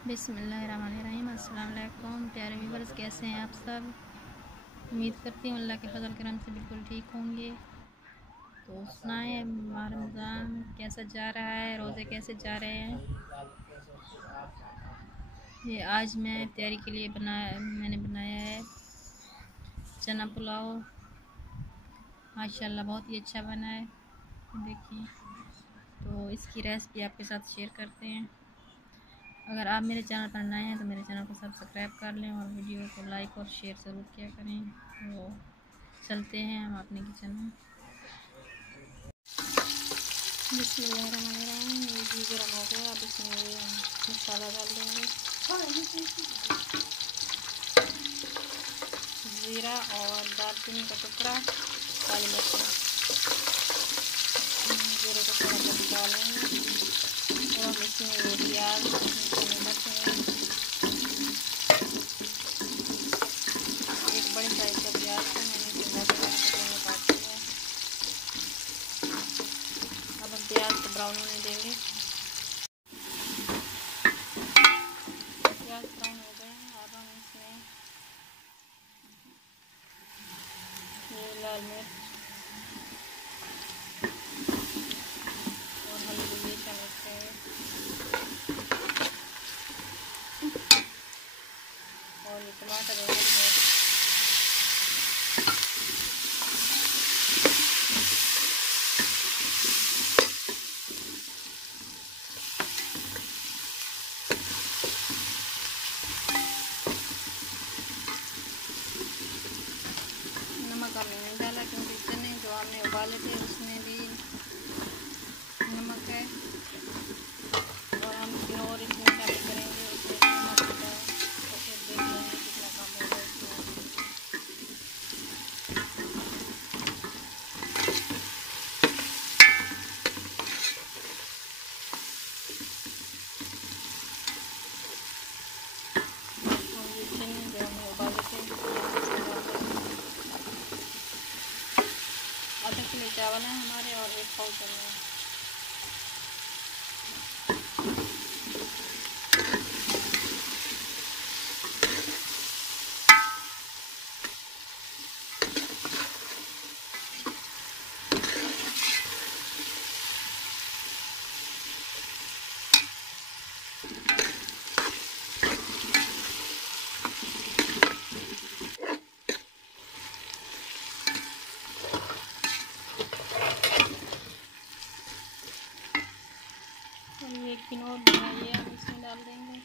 बिस्मिल्लाहिर्रहमानिर्रहीम। अस्सलाम वालेकुम प्यारे व्यूवर्स, कैसे हैं आप सब। उम्मीद करती हूँ अल्लाह के फजल करम से बिल्कुल ठीक होंगे। तो सुनाएं माह रमज़ान कैसा जा रहा है, रोज़े कैसे जा रहे हैं। ये आज मैं तैयारी के लिए मैंने बनाया है चना पुलाव। माशाल्लाह बहुत ही अच्छा बना है, देखिए। तो इसकी रेसिपी आपके साथ शेयर करते हैं। अगर आप मेरे चैनल पर नए हैं तो मेरे चैनल को सब्सक्राइब कर लें और वीडियो को लाइक और शेयर ज़रूर किया करें। तो चलते हैं हम अपने किचन में। बिस्मिल्लाहिर्रहमानिर्रहीम। ये घी गर्म हो गया, अब इसमें ये हम मसाला डाल देंगे। ज़ीरा और दालचीनी का टुकड़ा, काली मिर्च, ज़ीरे को थोड़ा पका लेंगे और हम इसमें ये प्याज एक बड़ी साइज का प्याज को मैंने टुकड़ों में काट लिया। अब हम प्याज को ब्राउन होने देंगे। प्याज ब्राउन हो गए हैं, अब हम इसमें ये लाल मिर्च और हल्दी शामिल करेंगे और ये टमाटर और नमक हमने नहीं डाला क्योंकि चने जो हमने उबाले थे उसमें भी नमक है और हम और इसमें शामिल करेंगे उसमें भी नमक होता है। तो फिर देख लेंगे कितना कम होगा इसमें। हम ये चने जो हमने उबाले थे आधा किलो चावल है हमारे और 1 पाव चने हैं। और ये किनोर ये हम इसमें डाल देंगे।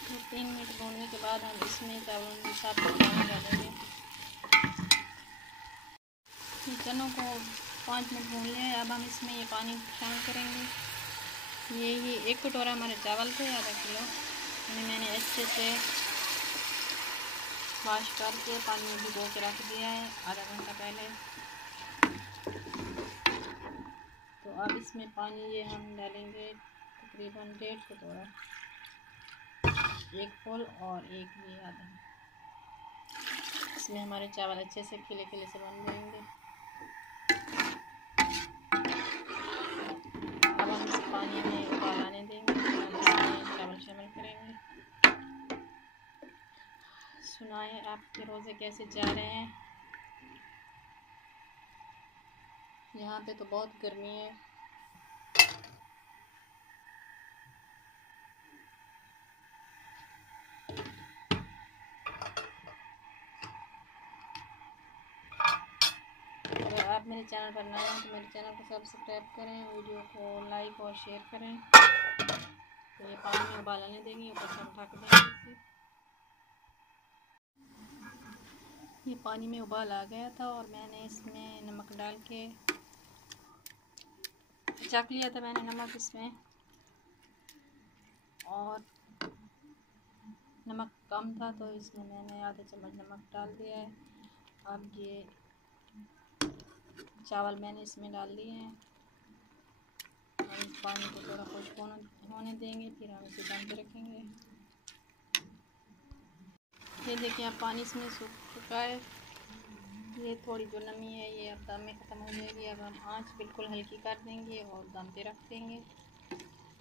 तो 3 मिनट भूनने के बाद हम इसमें चावल के साथ पानी डालेंगे। चनों को 5 मिनट भून लिया है, अब हम इसमें ये पानी शामिल करेंगे। ये 1 कटोरा हमारे चावल थे, आधा किलो मैंने अच्छे से वॉश करके पानी में भिगो के रख दिया है आधा घंटा पहले। तो अब इसमें पानी ये हम डालेंगे तकरीबन 1.5 कटोरा, 1 फुल और 1 ये आधा। इसमें हमारे चावल अच्छे से खिले खिले से बन जाएंगे। अब हम इस पानी में उबाल आने देंगे, चावल शामिल करेंगे। सुनाए आपके रोज़े कैसे जा रहे हैं। यहाँ पे तो बहुत गर्मी है। अगर आप मेरे चैनल पर नए हैं तो मेरे चैनल को सब्सक्राइब करें, वीडियो को लाइक और शेयर करें। तो ये पानी में उबाल आने देंगे, ऊपर से हम ढक देंगे। ये पानी में उबाल आ गया था और मैंने इसमें नमक डाल के चख लिया था मैंने नमक इसमें, और नमक कम था तो इसमें मैंने आधा चम्मच नमक डाल दिया है। अब ये चावल मैंने इसमें डाल दिए हैं और इस पानी को थोड़ा खुश्क होने देंगे, फिर हम इसे दम पे रखेंगे। ये देखिए अब पानी इसमें सूख चुका है। ये थोड़ी जो नमी है ये अब दम में ख़त्म हो जाएगी। अब हम आंच बिल्कुल हल्की कर देंगे और दम पे रख देंगे।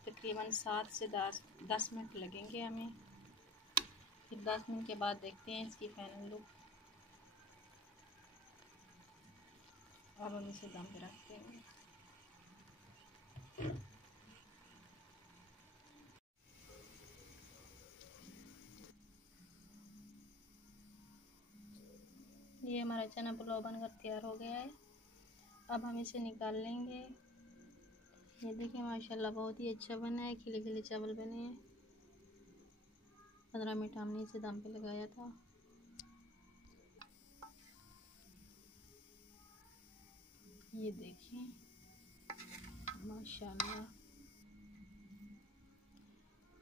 तकरीबन 7 से 10 मिनट लगेंगे हमें। फिर 10 मिनट के बाद देखते हैं इसकी फाइनल लुक। अब हम इसे दम पे रखते हैं। ये हमारा चना पुलाव बनकर तैयार हो गया है। अब हम इसे निकाल लेंगे। ये देखिए माशाल्लाह बहुत ही अच्छा बना है, खिले खिले चावल बने हैं। 15 मिनट हमने इसे दम पे लगाया था। ये देखिए माशाल्लाह।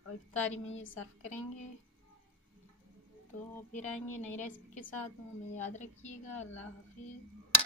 और इफ्तारी में ये सर्व करेंगे। तो फिर आएंगे नई रेसिपी के साथ। हमें याद रखिएगा। अल्लाह हाफिज़।